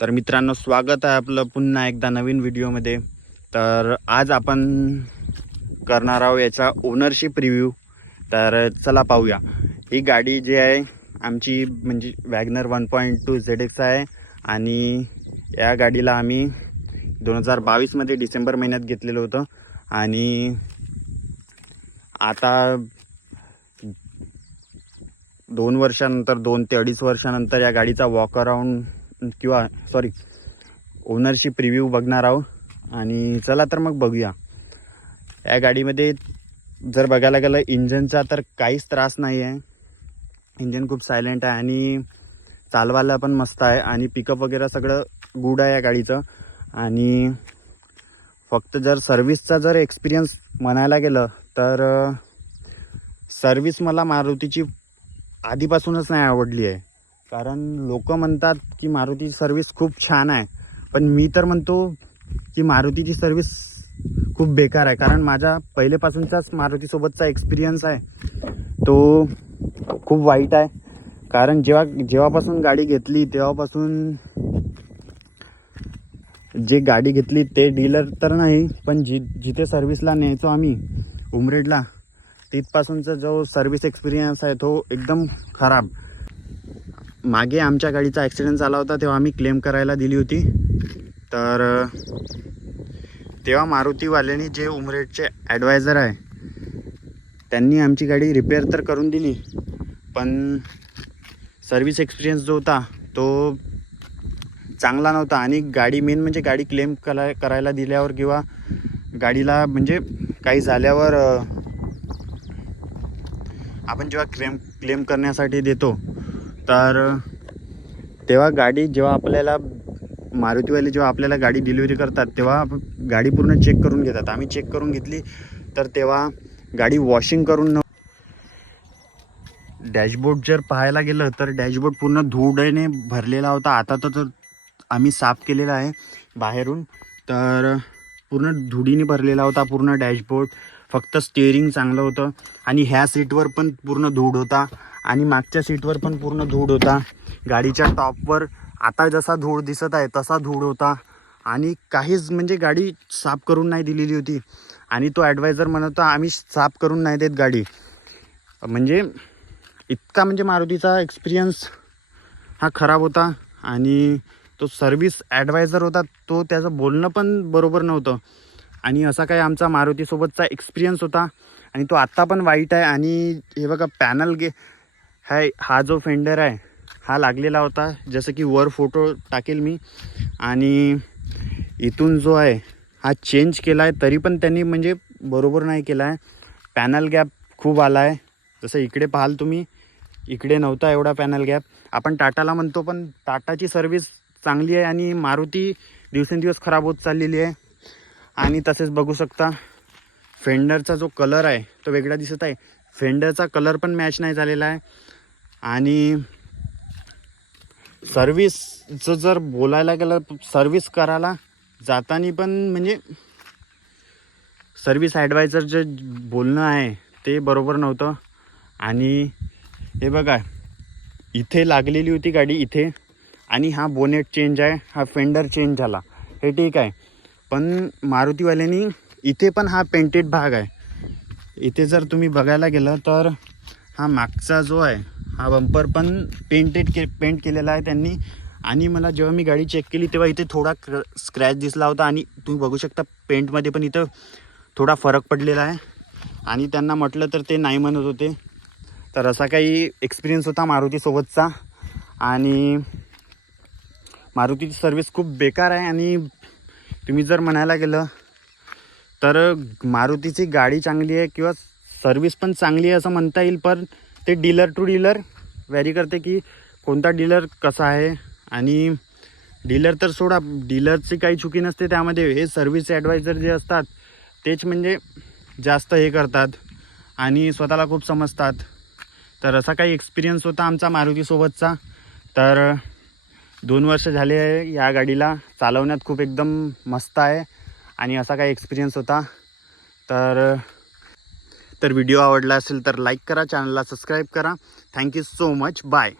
तर मित्रांनो, स्वागत आहे आपलं पुन्हा एकदा नवीन व्हिडिओमध्ये. तर आज आपण करणार आहोत याचा ओनरशिप रिव्ह्यू. तर चला पाहूया. ही गाडी जी आहे आमची म्हणजे वॅगनर 1.2 ZX आहे आणि या गाडीला आम्ही 2022मध्ये डिसेंबर महिन्यात घेतलेलं होतं आणि आता 2 वर्षानंतर 2 ते 2.5 वर्षानंतर या गाडीचा वॉक अराउंड किंवा ओनरशिप रिव्ह्यू बघणार आहोत. आणि चला तर मग बघूया. या गाडीमध्ये जर बघायला गेलं इंजनचा तर काहीच त्रास नाही आहे. इंजन खूप सायलेंट आहे आणि चालवायला पण मस्त आहे आणि पिकअप वगैरे सगळं गुड आहे या गाडीचं. आणि फक्त जर सर्व्हिसचा जर एक्सपिरियन्स म्हणायला गेलं तर सर्व्हिस मला मारुतीची आधीपासूनच नाही आवडली आहे. कारण लोक म्हणतात की मारुतीची सर्व्हिस खूप छान आहे, पण मी तर म्हणतो की मारुतीची सर्व्हिस खूप बेकार आहे. कारण माझा पहिलेपासूनचाच मारुतीसोबतचा एक्सपिरियन्स आहे तो खूप वाईट आहे. कारण जेव्हापासून गाडी घेतली तेव्हापासून जे गाडी घेतली ते डीलर तर नाही, पण जिथे सर्व्हिसला न्यायचो आम्ही उमरेडला, तिथपासूनचा जो सर्व्हिस एक्सपिरियन्स आहे तो एकदम खराब. मागे आमच्या गाडीचा ॲक्सिडेंट झाला होता तेव्हा आम्ही क्लेम करायला दिली होती. तर तेव्हा मारुतीवाल्यांनी जे उमरेडचे ॲडवायझर आहे त्यांनी आमची गाडी रिपेअर तर करून दिली, पण सर्व्हिस एक्सपिरियन्स जो होता तो चांगला नव्हता. आणि गाडी मेन म्हणजे गाडी क्लेम करायला दिल्यावर किंवा गाडीला म्हणजे काही झाल्यावर आपण जेव्हा क्लेम करण्यासाठी देतो तर तेव्हा जेव्हा आपल्याला मारुतीवाले जेव्हा आपल्याला गाडी डिलिव्हरी करतात तेव्हा गाडी पूर्ण चेक करून घेतात. आम्ही चेक करून घेतली तर तेव्हा गाडी वॉशिंग करून डॅशबोर्ड जर पाहायला गेलं तर डॅशबोर्ड पूर्ण धुळीने भरलेला होता. आता तर आम्ही साफ केलेला आहे बाहेरून, तर पूर्ण धुळीने भरलेला होता पूर्ण डॅशबोर्ड. फक्त स्टिअरिंग चांगलं होतं आणि ह्या सीटवर पण पूर्ण धूळ होता आणि मागच्या सीटवर पण पूर्ण धूळ होता. गाडीच्या टॉपवर आता जसा धूळ दिसत आहे तसा धूळ होता आणि काहीच म्हणजे गाडी साफ करून नाही दिलेली होती. आणि तो ॲडवायझर म्हणत होता आम्ही साफ करून नाही देत गाडी. म्हणजे इतका म्हणजे मारुतीचा एक्सपिरियन्स हा खराब होता. आणि तो सर्व्हिस ॲडवायझर होता तो त्याचं बोलणं पण बरोबर नव्हतं. आणि असा काही आमचा मारुतीसोबतचा एक्सपिरियन्स होता आणि तो आत्ता पण वाईट आहे. आणि हे बघा पॅनल हा जो फेंडर आहे हा लागलेला होता, जसं की वर फोटो टाकेल मी. आणि इथून जो आहे हा चेंज केला आहे तरी पण त्यांनी म्हणजे बरोबर नाही केला आहे. पॅनल गॅप खूप आला आहे. जसं इकडे पाहाल तुम्ही, इकडे नव्हता एवढा पॅनल गॅप. आपण टाटाला म्हणतो पण टाटाची सर्व्हिस चांगली आहे आणि मारुती दिवसेंदिवस खराब होत चाललेली आहे. आणि तसेच बघू शकता फेंडरचा जो कलर आहे तो वेगळा दिसत आहे. फेंडरचा कलर पण मॅच नाही झालेला आहे. आणि सर्व्हिसचं जर बोलायला गेलं सर्व्हिस करायला जाताना पण म्हणजे सर्व्हिस ॲडवायझर जे बोलणं आहे ते बरोबर नव्हतं. आणि हे बघा इथे लागलेली होती गाडी इथे, आणि हा बोनेट चेंज आहे, हा फेंडर चेंज झाला, हे ठीक आहे. पण मारुतीवाल्यांनी इथे पण हा पेंटेड भाग आहे. इथे जर तुम्ही बघायला गेलं तर हा मागचा जो आहे हा बंपर पण पेंट केलेला आहे त्यांनी. आणि मला जेव्हा मी गाडी चेक केली तेव्हा इथे थोडा स्क्रॅच दिसला होता आणि तुम्ही बघू शकता पेंटमध्ये पण इथं थोडा फरक पडलेला आहे. आणि त्यांना म्हटलं तर ते नाही म्हणत होते. तर असा काही एक्सपिरियन्स होता मारुतीसोबतचा. आणि मारुतीची सर्व्हिस खूप बेकार आहे. आणि तुम्ही जर म्हणायला गेलं तर मारुतीची गाडी चांगली आहे किंवा सर्व्हिस पण चांगली आहे असं म्हणता येईल, पण ते डीलर टू डीलर व्हॅरी करते की कोणता डीलर कसा आहे. आणि डीलर तर सोडा, डीलरची काही चुकी नसते त्यामध्ये. हे सर्व्हिस ॲडवायझर जे असतात तेच म्हणजे जास्त हे करतात आणि स्वतःला खूप समजतात. तर असा काही एक्सपिरियन्स होता आमचा मारुतीसोबतचा. तर 2 वर्ष झाले आहे या गाडीला चालवण्यात, खूप एकदम मस्त आहे. आणि असा काही एक्सपिरियन्स होता. तर व्हिडिओ आवडला असेल तर लाईक करा, चॅनलला सबस्क्राईब करा. Thank you so much. बाय.